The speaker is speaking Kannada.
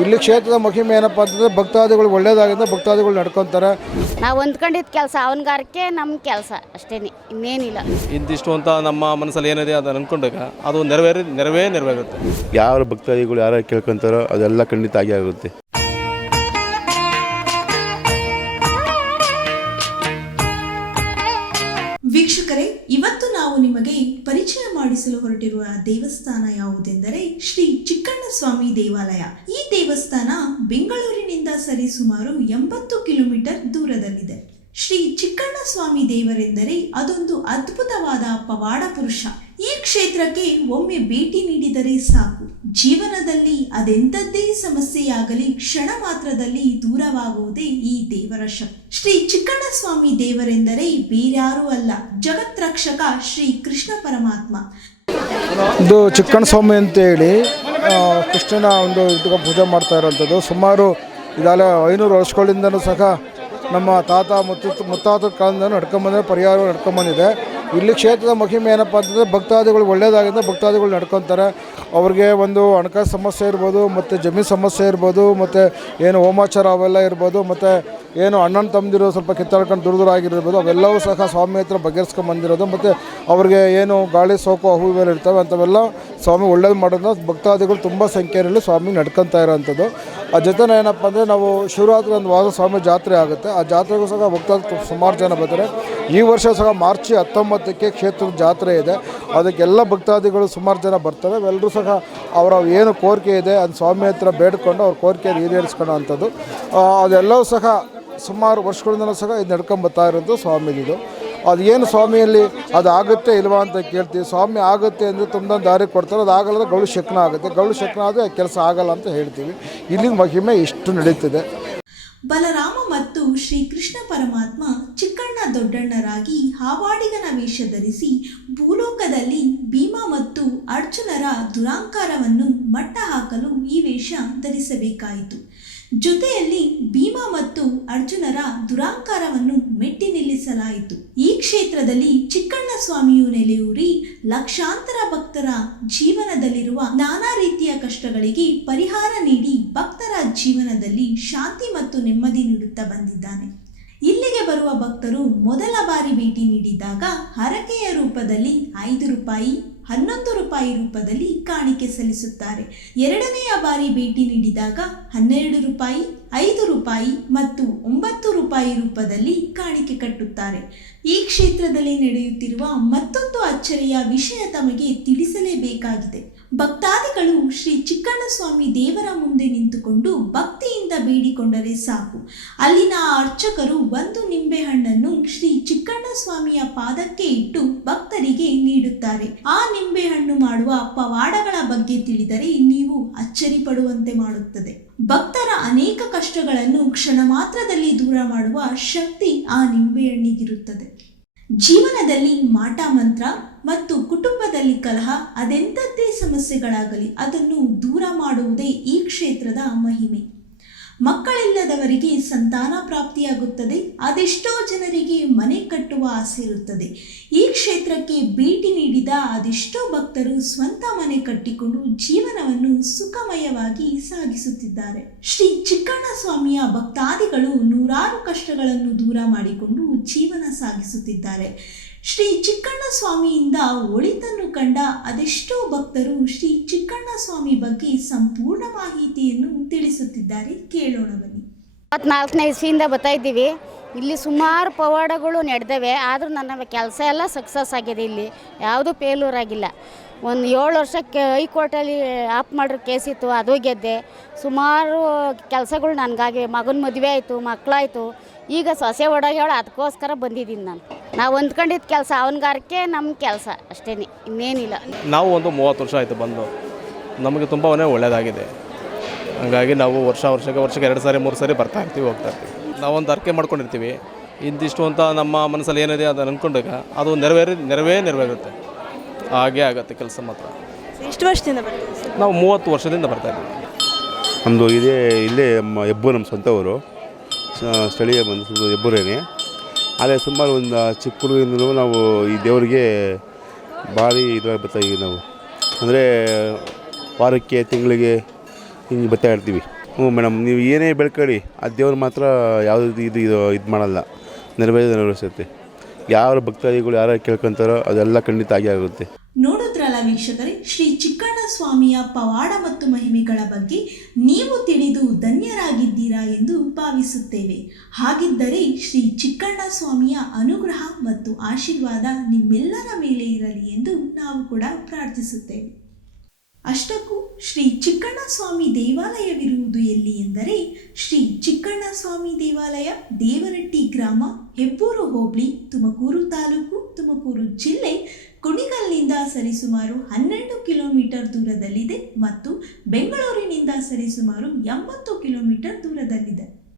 ಇಲ್ಲಿ ಕ್ಷೇತ್ರದ ಮಹಿಮೆ ಏನಪ್ಪ ಅಂತಂದರೆ ಭಕ್ತಾದಿಗಳು ಒಳ್ಳೆಯದಾಗಿದ್ದ ಭಕ್ತಾದಿಗಳು ನಡ್ಕೊತಾರೆ. ನಾವು ಹೊಂದ್ಕೊಂಡಿದ್ದ ಕೆಲಸ ಅವನಗಾರಕ್ಕೆ ನಮ್ಮ ಕೆಲಸ ಅಷ್ಟೇ, ಇನ್ನೇನಿಲ್ಲ. ಇಂತಿಷ್ಟು ಅಂತ ನಮ್ಮ ಮನಸ್ಸಲ್ಲಿ ಏನಿದೆ ಅದನ್ನು ಅಂದ್ಕೊಂಡಾಗ ಅದು ನೆರವೇರುತ್ತೆ. ಯಾರು ಭಕ್ತಾದಿಗಳು ಯಾರು ಕೇಳ್ಕೊತಾರೋ ಅದೆಲ್ಲ ಖಂಡಿತ ಆಗಿ ಆಗುತ್ತೆ. ವೀಕ್ಷಕರೇ, ಇವತ್ತು ನಾವು ನಿಮಗೆ ಪರಿಚಯ ಮಾಡಿಸಲು ಹೊರಟಿರುವ ದೇವಸ್ಥಾನ ಯಾವುದೆಂದರೆ ಶ್ರೀ ಚಿಕ್ಕಣ್ಣಸ್ವಾಮಿ ದೇವಾಲಯ. ಈ ದೇವಸ್ಥಾನ ಬೆಂಗಳೂರಿನಿಂದ ಸರಿಸುಮಾರು 80 ಕಿಲೋಮೀಟರ್ ದೂರದಲ್ಲಿದೆ. ಶ್ರೀ ಚಿಕ್ಕಣ್ಣಸ್ವಾಮಿ ದೇವರೆಂದರೆ ಅದೊಂದು ಅದ್ಭುತವಾದ ಪವಾಡ ಪುರುಷ. ಈ ಕ್ಷೇತ್ರಕ್ಕೆ ಒಮ್ಮೆ ಭೇಟಿ ನೀಡಿದರೆ ಸಾಕು, ಜೀವನದಲ್ಲಿ ಅದೆಂಥದ್ದೇ ಸಮಸ್ಯೆಯಾಗಲಿ ಕ್ಷಣ ಮಾತ್ರದಲ್ಲಿ ದೂರವಾಗುವುದೇ ಈ ದೇವರ ಶಕ್ತಿ. ಶ್ರೀ ಚಿಕ್ಕಣ್ಣಸ್ವಾಮಿ ದೇವರೆಂದರೆ ಬೇರ್ಯಾರೂ ಅಲ್ಲ, ಜಗತ್ರಕ್ಷಕ ಶ್ರೀ ಕೃಷ್ಣ ಪರಮಾತ್ಮ. ಇದು ಚಿಕ್ಕಣ್ಣಸ್ವಾಮಿ ಅಂತೇಳಿ ಕೃಷ್ಣನ ಒಂದು ಪೂಜೆ ಮಾಡ್ತಾ ಇರೋವಂಥದ್ದು. ಸುಮಾರು ಇದಾಗಲೇ 500 ವರ್ಷಗಳಿಂದನೂ ಸಹ ನಮ್ಮ ತಾತ ಮುತ್ತಾತರ ಕಾಲದಿಂದ ನಡ್ಕೊಂಬಂದರೆ ಪರಿಹಾರ ನಡ್ಕೊಂಬಂದಿದೆ. ಇಲ್ಲಿ ಕ್ಷೇತ್ರದ ಮಹಿಮೆ ಏನಪ್ಪ ಅಂತಂದರೆ ಭಕ್ತಾದಿಗಳು ಒಳ್ಳೆಯದಾಗಿದ್ದ ಭಕ್ತಾದಿಗಳು ನಡ್ಕೊತಾರೆ. ಅವ್ರಿಗೆ ಒಂದು ಹಣಕಾಸು ಸಮಸ್ಯೆ ಇರ್ಬೋದು, ಮತ್ತು ಜಮೀನು ಸಮಸ್ಯೆ ಇರ್ಬೋದು, ಮತ್ತು ಏನು ಹೋಮಾಚಾರ ಅವೆಲ್ಲ ಇರ್ಬೋದು, ಮತ್ತು ಏನು ಅಣ್ಣನ ತಮ್ಮದಿರೋ ಸ್ವಲ್ಪ ಕಿತ್ತಾಡ್ಕೊಂಡು ದೂರ ಆಗಿರ್ಬೋದು, ಅವೆಲ್ಲವೂ ಸಹ ಸ್ವಾಮಿ ಹತ್ರ ಬಗೆಹರಿಸ್ಕೊಂಬಂದಿರೋದು. ಮತ್ತು ಅವ್ರಿಗೆ ಏನು ಗಾಳಿ ಸೋಕು ಅವು ಇವೆಲ್ಲ ಇರ್ತವೆ ಅಂಥವೆಲ್ಲ ಸ್ವಾಮಿ ಒಳ್ಳೇದು ಮಾಡೋದನ್ನ ಭಕ್ತಾದಿಗಳು ತುಂಬ ಸಂಖ್ಯೆಯಲ್ಲಿ ಸ್ವಾಮಿ ನಡ್ಕೊತಾ ಇರೋವಂಥದ್ದು. ಆ ಜೊತೆನೇ ಏನಪ್ಪ ಅಂದರೆ ನಾವು ಶಿವರಾತ್ರಿ ಒಂದು ವಾರ ಸ್ವಾಮಿ ಜಾತ್ರೆ ಆಗುತ್ತೆ. ಆ ಜಾತ್ರೆಗೂ ಸಹ ಭಕ್ತಾದಿಗಳು ಸುಮಾರು ಜನ ಬರ್ತಾರೆ. ಈ ವರ್ಷ ಸಹ ಮಾರ್ಚ್ 19ಕ್ಕೆ ಕ್ಷೇತ್ರದ ಜಾತ್ರೆ ಇದೆ. ಅದಕ್ಕೆಲ್ಲ ಭಕ್ತಾದಿಗಳು ಸುಮಾರು ಜನ ಬರ್ತಾರೆ. ಎಲ್ಲರೂ ಸಹ ಅವರ ಏನು ಕೋರಿಕೆ ಇದೆ ಅದು ಸ್ವಾಮಿ ಹತ್ರ ಬೇಡ್ಕೊಂಡು ಅವ್ರ ಕೋರಿಕೆಯನ್ನು ಈಡೇರಿಸ್ಕೊಳ್ಳೋ ಅಂಥದ್ದು. ಅದೆಲ್ಲವೂ ಸಹ ಸುಮಾರು ವರ್ಷಗಳಿಂದಲೂ ಸಹ ಇದು ನಡ್ಕೊಂಬರ್ತಾ ಇರೋದು ಸ್ವಾಮಿದು. ಅದು ಏನು ಸ್ವಾಮಿಯಲ್ಲಿ ಅದು ಆಗುತ್ತೆ ಇಲ್ವಾ ಅಂತ ಕೇಳ್ತೀವಿ. ಸ್ವಾಮಿ ಆಗುತ್ತೆ ಅಂದರೆ ತುಂಬ ದಾರಿ ಕೊಡ್ತಾರೆ. ಅದು ಆಗಲ್ಲ ಗೌಳು ಶಕ್ನ ಆಗುತ್ತೆ. ಗೌಳು ಶಕ್ನ ಆದರೆ ಕೆಲಸ ಆಗಲ್ಲ ಅಂತ ಹೇಳ್ತೀವಿ. ಇಲ್ಲಿನ ಮಹಿಮೆ ಇಷ್ಟು ನಡೀತಿದೆ. ಬಲರಾಮ ಮತ್ತು ಶ್ರೀಕೃಷ್ಣ ಪರಮಾತ್ಮ ಚಿಕ್ಕಣ್ಣ ದೊಡ್ಡಣ್ಣರಾಗಿ ಹಾವಾಡಿಗನ ವೇಷ ಧರಿಸಿ ಭೂಲೋಕದಲ್ಲಿ ಭೀಮ ಮತ್ತು ಅರ್ಜುನರ ದುರಾಂಕಾರವನ್ನು ಮಟ್ಟ ಹಾಕಲು ಈ ವೇಷ ಧರಿಸಬೇಕಾಯಿತು. ಜೊತೆಯಲ್ಲಿ ಭೀಮ ಮತ್ತು ಅರ್ಜುನರ ದುರಾಂಕಾರವನ್ನು ಮೆಟ್ಟಿ ನಿಲ್ಲಿಸಲಾಯಿತು. ಈ ಕ್ಷೇತ್ರದಲ್ಲಿ ಚಿಕ್ಕಣ್ಣ ಸ್ವಾಮಿಯು ನೆಲೆಯೂರಿ ಲಕ್ಷಾಂತರ ಭಕ್ತರ ಜೀವನದಲ್ಲಿರುವ ನಾನಾ ರೀತಿಯ ಕಷ್ಟಗಳಿಗೆ ಪರಿಹಾರ ನೀಡಿ ಭಕ್ತರ ಜೀವನದಲ್ಲಿ ಶಾಂತಿ ಮತ್ತು ನೆಮ್ಮದಿ ನೀಡುತ್ತಾ ಬಂದಿದ್ದಾನೆ. ಇಲ್ಲಿಗೆ ಬರುವ ಭಕ್ತರು ಮೊದಲ ಬಾರಿ ಭೇಟಿ ನೀಡಿದಾಗ ಹರಕೆಯ ರೂಪದಲ್ಲಿ 5 ರೂಪಾಯಿ, 11 ರೂಪಾಯಿ ರೂಪದಲ್ಲಿ ಕಾಣಿಕೆ ಸಲ್ಲಿಸುತ್ತಾರೆ. ಎರಡನೆಯ ಬಾರಿ ಭೇಟಿ ನೀಡಿದಾಗ 12 ರೂಪಾಯಿ, 5 ರೂಪಾಯಿ ಮತ್ತು 9 ರೂಪಾಯಿ ರೂಪದಲ್ಲಿ ಕಾಣಿಕೆ ಕಟ್ಟುತ್ತಾರೆ. ಈ ಕ್ಷೇತ್ರದಲ್ಲಿ ನಡೆಯುತ್ತಿರುವ ಮತ್ತೊಂದು ಅಚ್ಚರಿಯ ವಿಷಯ ತಮಗೆ ತಿಳಿಸಲೇಬೇಕಾಗಿದೆ. ಭಕ್ತಾದಿಗಳು ಶ್ರೀ ಚಿಕ್ಕಣ್ಣಸ್ವಾಮಿ ದೇವರ ಮುಂದೆ ನಿಂತುಕೊಂಡು ಭಕ್ತಿಯಿಂದ ಬೇಡಿಕೊಂಡರೆ ಸಾಕು, ಅಲ್ಲಿನ ಅರ್ಚಕರು 1 ನಿಂಬೆಹಣ್ಣನ್ನು ಶ್ರೀ ಚಿಕ್ಕಣ್ಣಸ್ವಾಮಿಯ ಪಾದಕ್ಕೆ ಇಟ್ಟು ಭಕ್ತರಿಗೆ ನೀಡುತ್ತಾರೆ. ಆ ನಿಂಬೆಹಣ್ಣು ಮಾಡುವ ಪವಾಡಗಳ ಬಗ್ಗೆ ತಿಳಿದರೆ ನೀವು ಅಚ್ಚರಿ ಪಡುವಂತೆ ಮಾಡುತ್ತದೆ. ಭಕ್ತರ ಅನೇಕ ಕಷ್ಟಗಳನ್ನು ಕ್ಷಣ ಮಾತ್ರದಲ್ಲಿ ದೂರ ಮಾಡುವ ಶಕ್ತಿ ಆ ನಿಂಬೆಹಣ್ಣಿಗಿರುತ್ತದೆ. ಜೀವನದಲ್ಲಿ ಮಾಟ ಮಂತ್ರ ಮತ್ತು ಕುಟುಂಬದಲ್ಲಿ ಕಲಹ ಅದೆಂಥದ್ದೇ ಸಮಸ್ಯೆಗಳಾಗಲಿ ಅದನ್ನು ದೂರ ಮಾಡುವುದೇ ಈ ಕ್ಷೇತ್ರದ ಮಹಿಮೆ. ಮಕ್ಕಳಿಲ್ಲದವರಿಗೆ ಸಂತಾನ ಪ್ರಾಪ್ತಿಯಾಗುತ್ತದೆ. ಅದೆಷ್ಟೋ ಜನರಿಗೆ ಮನೆ ಕಟ್ಟುವ ಆಸೆ ಇರುತ್ತದೆ. ಈ ಕ್ಷೇತ್ರಕ್ಕೆ ಭೇಟಿ ನೀಡಿದ ಅದೆಷ್ಟೋ ಭಕ್ತರು ಸ್ವಂತ ಮನೆ ಕಟ್ಟಿಕೊಂಡು ಜೀವನವನ್ನು ಸುಖಮಯವಾಗಿ ಸಾಗಿಸುತ್ತಿದ್ದಾರೆ. ಶ್ರೀ ಚಿಕ್ಕಣ್ಣಸ್ವಾಮಿಯ ಭಕ್ತಾದಿಗಳು ನೂರಾರು ಕಷ್ಟಗಳನ್ನು ದೂರ ಮಾಡಿಕೊಂಡು ಜೀವನ ಸಾಗಿಸುತ್ತಿದ್ದಾರೆ. ಶ್ರೀ ಚಿಕ್ಕಣ್ಣಸ್ವಾಮಿಯಿಂದ ಒಳಿತನ್ನು ಕಂಡ ಅದೆಷ್ಟೋ ಭಕ್ತರು ಶ್ರೀ ಚಿಕ್ಕಣ್ಣಸ್ವಾಮಿ ಬಗ್ಗೆ ಸಂಪೂರ್ಣ ಮಾಹಿತಿಯನ್ನು ತಿಳಿಸುತ್ತಿದ್ದಾರೆ. ಕೇಳೋಣ ಬನ್ನಿ. 24ನೇ ಇಸ್ವಿಯಿಂದ ಬರ್ತಾ ಇದ್ದೀವಿ. ಇಲ್ಲಿ ಸುಮಾರು ಪವಾಡಗಳು ನಡೆದವೆ. ಆದರೂ ನನ್ನ ಕೆಲಸ ಎಲ್ಲ ಸಕ್ಸಸ್ ಆಗಿದೆ. ಇಲ್ಲಿ ಯಾವುದೂ ಫೇಲ್ಯೂರ್ ಆಗಿಲ್ಲ. ಒಂದು 7 ವರ್ಷಕ್ಕೆ ಹೈಕೋರ್ಟಲ್ಲಿ ಆಫ್ ಮಾಡಿರೋ ಕೇಸ್ ಇತ್ತು, ಅದು ಗೆದ್ದೆ. ಸುಮಾರು ಕೆಲಸಗಳು ನನಗಾಗಿವೆ. ಮಗನ ಮದುವೆ ಆಯಿತು, ಮಕ್ಕಳಾಯಿತು. ಈಗ ಸೊಸೆ ಒಡಗೇಳು, ಅದಕ್ಕೋಸ್ಕರ ಬಂದಿದ್ದೀನಿ ನಾನು. ನಾವು ಹೊಂದ್ಕೊಂಡಿದ್ದ ಕೆಲಸ ಅವನಗಾರಕ್ಕೆ ನಮ್ಮ ಕೆಲಸ ಅಷ್ಟೇ, ಇನ್ನೇನಿಲ್ಲ. ನಾವು ಒಂದು 30 ವರ್ಷ ಆಯಿತು ಬಂದು. ನಮಗೆ ತುಂಬಾ ಒಳ್ಳೆಯದಾಗಿದೆ. ಹಾಗಾಗಿ ನಾವು ವರ್ಷಕ್ಕೆ 2 ಸಾರಿ 3 ಸಾರಿ ಬರ್ತಾ ಇರ್ತೀವಿ, ಹೋಗ್ತಾ ಇರ್ತೀವಿ. ನಾವೊಂದು ಅರ್ಕೆ ಮಾಡ್ಕೊಂಡಿರ್ತೀವಿ. ಇಂತಿಷ್ಟು ಅಂತ ನಮ್ಮ ಮನಸ್ಸಲ್ಲಿ ಏನಿದೆ ಅದನ್ನು ಅಂದ್ಕೊಂಡಾಗ ಅದು ನೆರವೇರುತ್ತೆ. ಹಾಗೇ ಆಗುತ್ತೆ ಕೆಲಸ ಮಾತ್ರ. ಎಷ್ಟು ವರ್ಷದಿಂದ ಬರ್ತೀವಿ? ನಾವು 30 ವರ್ಷದಿಂದ ಬರ್ತಾ ಇದ್ದೀವಿ. ನಮ್ಮದು ಇಲ್ಲೇ ಹೆಬ್ಬೂರು, ನಮ್ಮ ಸ್ವಂತ ಊರು, ಸ್ಥಳೀಯ ಬಂದು ಹೆಬ್ಬೂರೇನೆ. ಆದರೆ ಸುಮಾರು ಒಂದು ಚಿಕ್ಕ ಹುಡುಗಿಂದಲೂ ನಾವು ಈ ದೇವರಿಗೆ ಭಾರಿ ಇದ್ರಾಗಿ ಬರ್ತಾಯಿದ್ದೀವಿ. ನಾವು ಅಂದರೆ ವಾರಕ್ಕೆ ತಿಂಗಳಿಗೆ ಹಿಂಗೆ ಬರ್ತಾ ಇರ್ತೀವಿ. ಹ್ಞೂ ಮೇಡಮ್, ನೀವು ಏನೇ ಬೆಳ್ಕೊಳ್ಳಿ ಆ ದೇವ್ರು ಮಾತ್ರ ಯಾವುದು ಇದು ಮಾಡಲ್ಲ, ನೆರವೇರಿಸುತ್ತೆ. ಯಾರು ಭಕ್ತಾದಿಗಳು ಯಾರು ಕೇಳ್ಕೊತಾರೋ ಅದೆಲ್ಲ ಖಂಡಿತ ಆಗಿ ಆಗುತ್ತೆ. ನೋಡುದ್ರಲ್ಲ ವೀಕ್ಷಕರೇ, ಶ್ರೀ ಚಿಕ್ಕಣ್ಣ ಸ್ವಾಮಿಯ ಪವಾಡ ಮತ್ತು ಮಹಿಮೆಗಳ ಬಗ್ಗೆ ನೀವು ತಿಳಿದು ಧನ್ಯರಾಗಿದ್ದೀರಾ ಎಂದು ಭಾವಿಸುತ್ತೇವೆ. ಹಾಗಿದ್ದರೆ ಶ್ರೀ ಚಿಕ್ಕಣ್ಣ ಸ್ವಾಮಿಯ ಅನುಗ್ರಹ ಮತ್ತು ಆಶೀರ್ವಾದ ನಿಮ್ಮೆಲ್ಲರ ಮೇಲೆ ಇರಲಿ ಎಂದು ನಾವು ಕೂಡ ಪ್ರಾರ್ಥಿಸುತ್ತೇವೆ. ಅಷ್ಟಕ್ಕೂ ಶ್ರೀ ಚಿಕ್ಕಣ್ಣ ಸ್ವಾಮಿ ದೇವಾಲಯವಿರುವುದು ಎಲ್ಲಿ ಎಂದರೆ, ಶ್ರೀ ಚಿಕ್ಕಣ್ಣ ಸ್ವಾಮಿ ದೇವಾಲಯ ದೇವರಟ್ಟಿ ಗ್ರಾಮ, ಹೆಬ್ಬೂರು ಹೋಬಳಿ, ತುಮಕೂರು ತಾಲೂಕು, ತುಮಕೂರು ಜಿಲ್ಲೆ, ಕುಣಿಗಲ್ನಿಂದ ಸರಿಸುಮಾರು 12 ಕಿಲೋಮೀಟರ್ ದೂರದಲ್ಲಿದೆ ಮತ್ತು ಬೆಂಗಳೂರಿನಿಂದ ಸರಿಸುಮಾರು 80 ಕಿಲೋಮೀಟರ್ ದೂರದಲ್ಲಿದೆ.